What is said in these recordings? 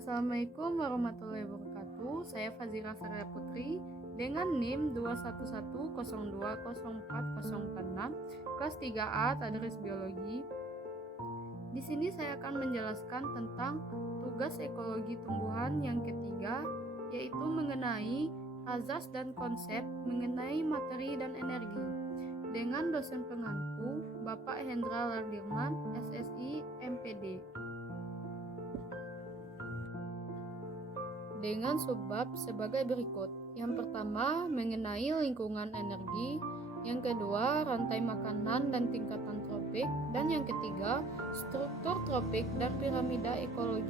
Assalamualaikum warahmatullahi wabarakatuh. Saya Fazira Saraya Putri dengan NIM 21102040446 kelas 3A Tadris Biologi. Di sini saya akan menjelaskan tentang tugas ekologi tumbuhan yang ketiga, yaitu mengenai azas dan konsep mengenai materi dan energi. Dengan dosen pengampu Bapak Hendra Lardirman, SSI, MPD. Dengan subbab sebagai berikut. Yang pertama, mengenai lingkungan energi. Yang kedua, rantai makanan dan tingkatan tropik. Dan yang ketiga, struktur tropik dan piramida ekologi.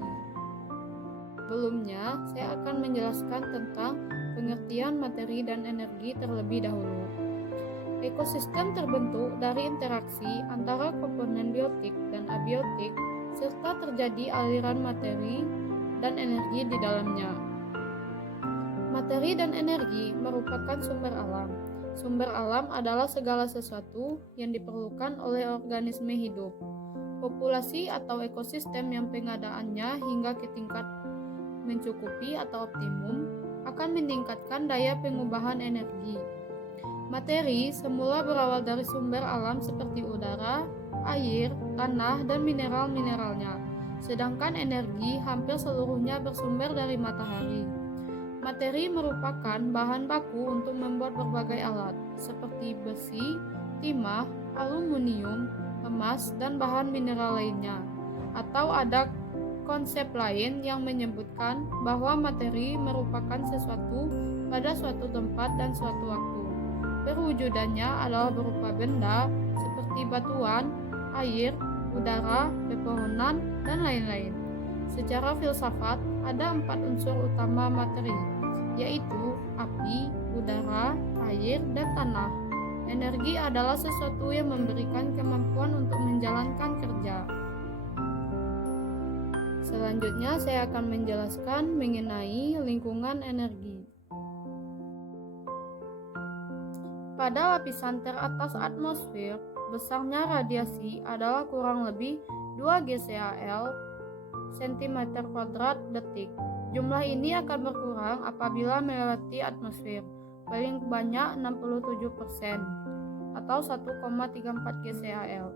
Sebelumnya, saya akan menjelaskan tentang pengertian materi dan energi terlebih dahulu. Ekosistem terbentuk dari interaksi antara komponen biotik dan abiotik, serta terjadi aliran materi dan energi di dalamnya. Materi dan energi merupakan sumber alam. Sumber alam adalah segala sesuatu yang diperlukan oleh organisme hidup. Populasi atau ekosistem yang pengadaannya hingga ke tingkat mencukupi atau optimum akan meningkatkan daya pengubahan energi. Materi semula berawal dari sumber alam seperti udara, air, tanah, dan mineral-mineralnya. Sedangkan energi hampir seluruhnya bersumber dari matahari. Materi merupakan bahan baku untuk membuat berbagai alat, seperti besi, timah, aluminium, emas, dan bahan mineral lainnya. Atau ada konsep lain yang menyebutkan bahwa materi merupakan sesuatu pada suatu tempat dan suatu waktu. Perwujudannya adalah berupa benda, seperti batuan, air, udara, pepohonan, dan lain-lain. Secara filsafat, ada 4 unsur utama materi, yaitu api, udara, air, dan tanah. Energi adalah sesuatu yang memberikan kemampuan untuk menjalankan kerja. Selanjutnya, saya akan menjelaskan mengenai lingkungan energi. Pada lapisan teratas atmosfer, besarnya radiasi adalah kurang lebih 2 GCAL cm2 detik. Jumlah ini akan berkurang apabila melewati atmosfer, paling banyak 67% atau 1,34 GCAL,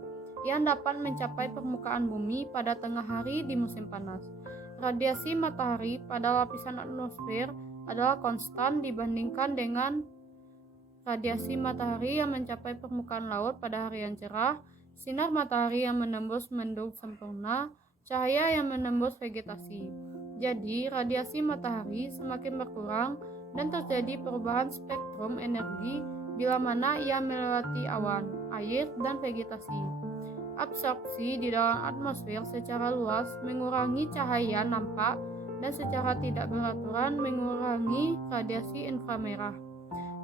yang dapat mencapai permukaan bumi pada tengah hari di musim panas. Radiasi matahari pada lapisan atmosfer adalah konstan dibandingkan dengan radiasi matahari yang mencapai permukaan laut pada hari yang cerah, sinar matahari yang menembus mendung sempurna, cahaya yang menembus vegetasi. Jadi, radiasi matahari semakin berkurang dan terjadi perubahan spektrum energi bila mana ia melewati awan, air, dan vegetasi. Absorpsi di dalam atmosfer secara luas mengurangi cahaya nampak dan secara tidak beraturan mengurangi radiasi inframerah.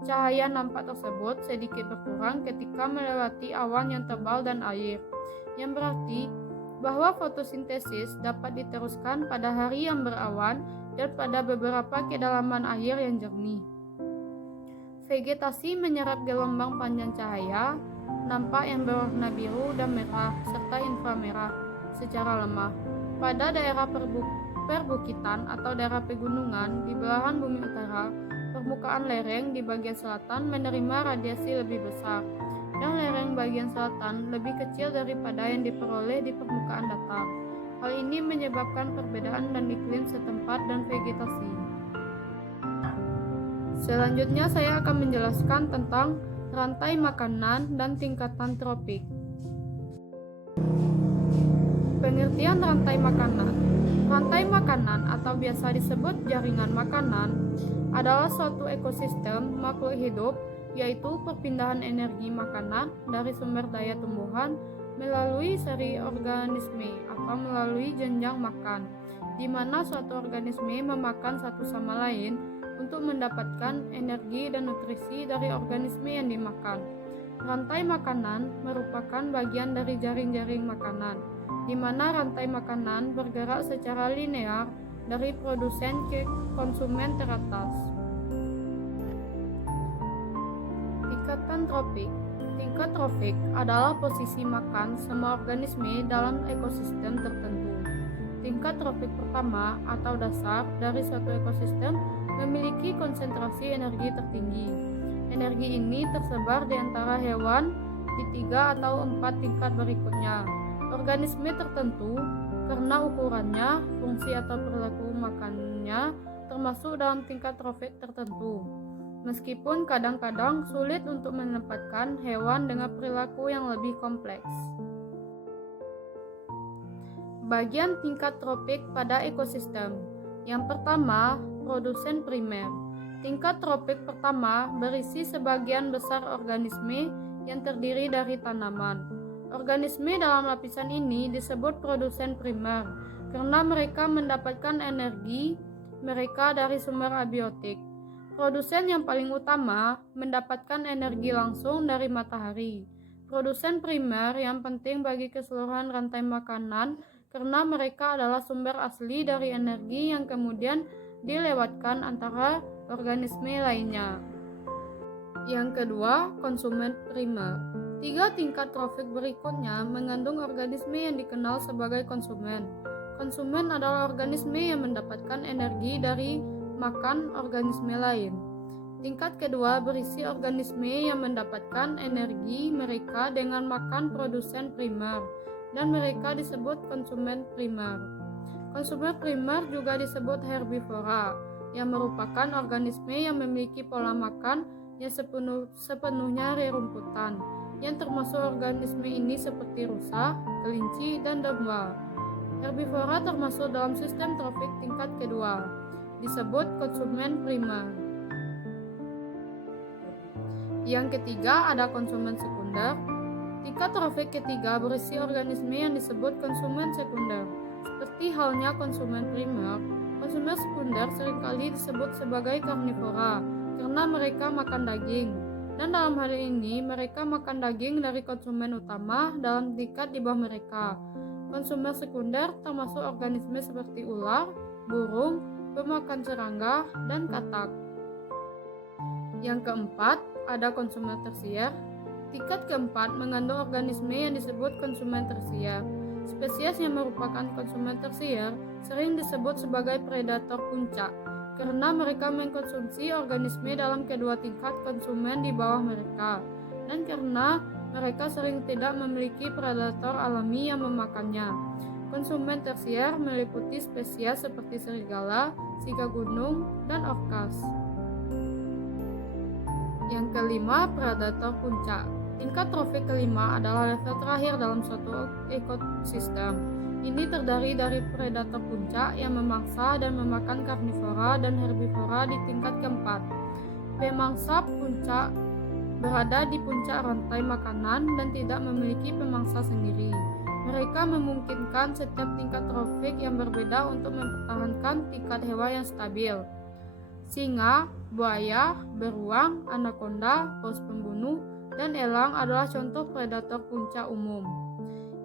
Cahaya nampak tersebut sedikit berkurang ketika melewati awan yang tebal dan air, yang berarti bahwa fotosintesis dapat diteruskan pada hari yang berawan dan pada beberapa kedalaman air yang jernih. Vegetasi menyerap gelombang panjang cahaya nampak yang berwarna biru dan merah serta inframerah secara lemah. Pada daerah perbukitan atau daerah pegunungan di belahan bumi utara, permukaan lereng di bagian selatan menerima radiasi lebih besar, dan lereng bagian selatan lebih kecil daripada yang diperoleh di permukaan datar. Hal ini menyebabkan perbedaan dan iklim setempat dan vegetasi. Selanjutnya saya akan menjelaskan tentang rantai makanan dan tingkatan tropik. Pengertian rantai makanan. Rantai makanan atau biasa disebut jaringan makanan adalah suatu ekosistem makhluk hidup, yaitu perpindahan energi makanan dari sumber daya tumbuhan melalui seri organisme atau melalui jenjang makan, di mana suatu organisme memakan satu sama lain untuk mendapatkan energi dan nutrisi dari organisme yang dimakan. Rantai makanan merupakan bagian dari jaring-jaring makanan, di mana rantai makanan bergerak secara linear dari produsen ke konsumen teratas. Tingkatan tropik. Tingkat trofik adalah posisi makan semua organisme dalam ekosistem tertentu. tingkat trofik pertama atau dasar dari suatu ekosistem memiliki konsentrasi energi tertinggi. Energi ini tersebar di antara hewan di 3 atau 4 tingkat berikutnya. Organisme tertentu karena ukurannya, fungsi atau perilaku makannya termasuk dalam tingkat trofik tertentu. Meskipun kadang-kadang sulit untuk menempatkan hewan dengan perilaku yang lebih kompleks. Bagian tingkat tropik pada ekosistem. Yang pertama, produsen primer. Tingkat tropik pertama berisi sebagian besar organisme yang terdiri dari tanaman. Organisme dalam lapisan ini disebut produsen primer karena mereka mendapatkan energi mereka dari sumber abiotik. Produsen yang paling utama mendapatkan energi langsung dari matahari. Produsen primer yang penting bagi keseluruhan rantai makanan karena mereka adalah sumber asli dari energi yang kemudian dilewatkan antara organisme lainnya. Yang kedua, konsumen primer. 3 tingkat trofik berikutnya mengandung organisme yang dikenal sebagai konsumen. Konsumen adalah organisme yang mendapatkan energi dari makan organisme lain. Tingkat kedua berisi organisme yang mendapatkan energi mereka dengan makan produsen primer, dan mereka disebut konsumen primer. Konsumen primer juga disebut herbivora, yang merupakan organisme yang memiliki pola makan yang sepenuhnya rerumputan, yang termasuk organisme ini seperti rusa, kelinci, dan domba. Herbivora termasuk dalam sistem trofik tingkat kedua, disebut konsumen primer. Yang ketiga ada konsumen sekunder. Tingkat trofik ketiga berisi organisme yang disebut konsumen sekunder. Seperti halnya konsumen primer, konsumen sekunder seringkali disebut sebagai karnivora karena mereka makan daging. Dan dalam hal ini mereka makan daging dari konsumen utama dalam tingkat di bawah mereka. Konsumen sekunder termasuk organisme seperti ular, burung, pemakan serangga, dan katak. Yang keempat, ada konsumen tersier. Tingkat keempat mengandung organisme yang disebut konsumen tersier. Spesies yang merupakan konsumen tersier sering disebut sebagai predator puncak karena mereka mengkonsumsi organisme dalam kedua tingkat konsumen di bawah mereka, dan karena mereka sering tidak memiliki predator alami yang memakannya. Konsumen tersier meliputi spesies seperti serigala, singa gunung, dan orcas. Yang kelima, predator puncak. Tingkat trofik kelima adalah level terakhir dalam suatu ekosistem. Ini terdiri dari predator puncak yang memangsa dan memakan karnivora dan herbivora di tingkat keempat. Pemangsa puncak berada di puncak rantai makanan dan tidak memiliki pemangsa sendiri. Mereka memungkinkan setiap tingkat trofik yang berbeda untuk mempertahankan tingkat hewan yang stabil. Singa, buaya, beruang, anakonda, paus pembunuh, dan elang adalah contoh predator puncak umum.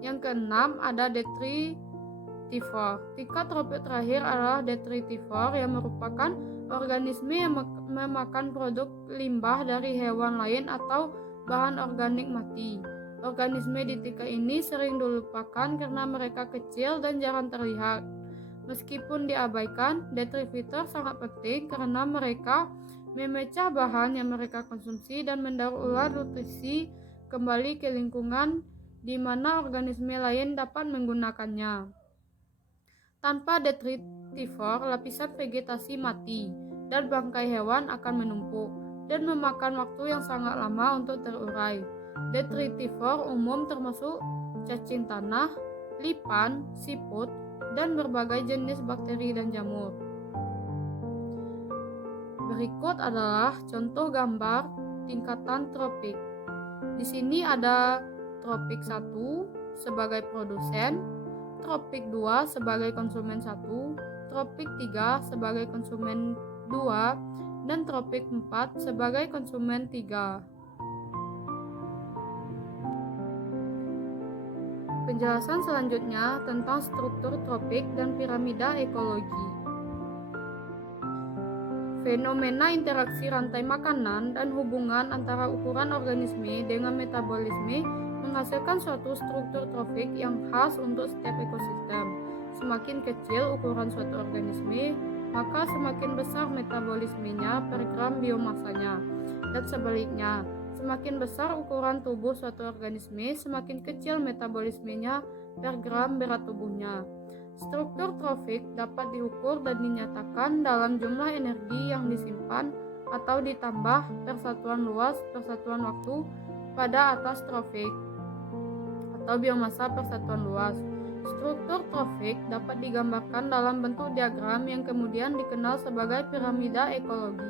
Yang keenam ada detritivore. Tingkat trofik terakhir adalah detritivore yang merupakan organisme yang memakan produk limbah dari hewan lain atau bahan organik mati. Organisme di tingkat ini sering dilupakan karena mereka kecil dan jarang terlihat. Meskipun diabaikan, detritivore sangat penting karena mereka memecah bahan yang mereka konsumsi dan mendaur ulang nutrisi kembali ke lingkungan di mana organisme lain dapat menggunakannya. Tanpa detritivore, lapisan vegetasi mati dan bangkai hewan akan menumpuk dan memakan waktu yang sangat lama untuk terurai. Detritivore umum termasuk cacing tanah, lipan, siput, dan berbagai jenis bakteri dan jamur. Berikut adalah contoh gambar tingkatan tropik. Di sini ada tropik 1 sebagai produsen, tropik 2 sebagai konsumen 1, tropik 3 sebagai konsumen 2, dan tropik 4 sebagai konsumen 3. Penjelasan selanjutnya tentang struktur tropik dan piramida ekologi. Fenomena interaksi rantai makanan dan hubungan antara ukuran organisme dengan metabolisme menghasilkan suatu struktur trofik yang khas untuk setiap ekosistem. semakin kecil ukuran suatu organisme, maka semakin besar metabolismenya per gram biomasanya. Dan sebaliknya, semakin besar ukuran tubuh suatu organisme, semakin kecil metabolismenya per gram berat tubuhnya. Struktur trofik dapat diukur dan dinyatakan dalam jumlah energi yang disimpan atau ditambah per satuan luas per satuan waktu pada atas trofik atau biomasa per satuan luas. Struktur trofik dapat digambarkan dalam bentuk diagram yang kemudian dikenal sebagai piramida ekologi.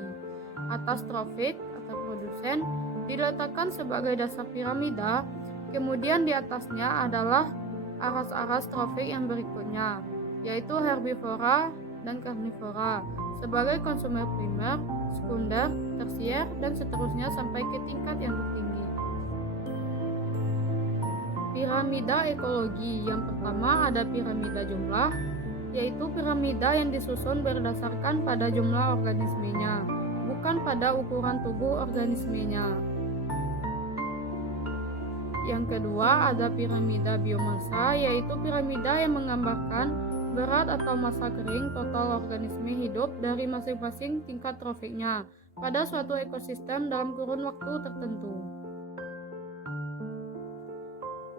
Atas trofik atau produsen diletakkan sebagai dasar piramida, kemudian di atasnya adalah aras-aras trofik yang berikutnya, yaitu herbivora dan karnivora sebagai konsumer primer, sekunder, tersier, dan seterusnya sampai ke tingkat yang tertinggi. Piramida ekologi yang pertama ada piramida jumlah, yaitu piramida yang disusun berdasarkan pada jumlah organismenya, bukan pada ukuran tubuh organismenya. Yang kedua ada piramida biomasa, yaitu piramida yang menggambarkan berat atau massa kering total organisme hidup dari masing-masing tingkat trofiknya pada suatu ekosistem dalam kurun waktu tertentu.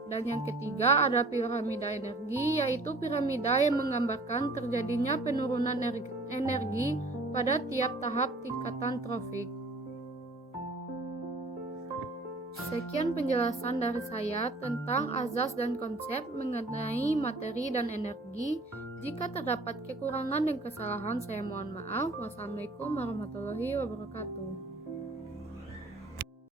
Dan yang ketiga ada piramida energi, yaitu piramida yang menggambarkan terjadinya penurunan energi pada tiap tahap tingkatan trofik. Sekian penjelasan dari saya tentang azas dan konsep mengenai materi dan energi. Jika terdapat kekurangan dan kesalahan, saya mohon maaf. Wassalamualaikum warahmatullahi wabarakatuh.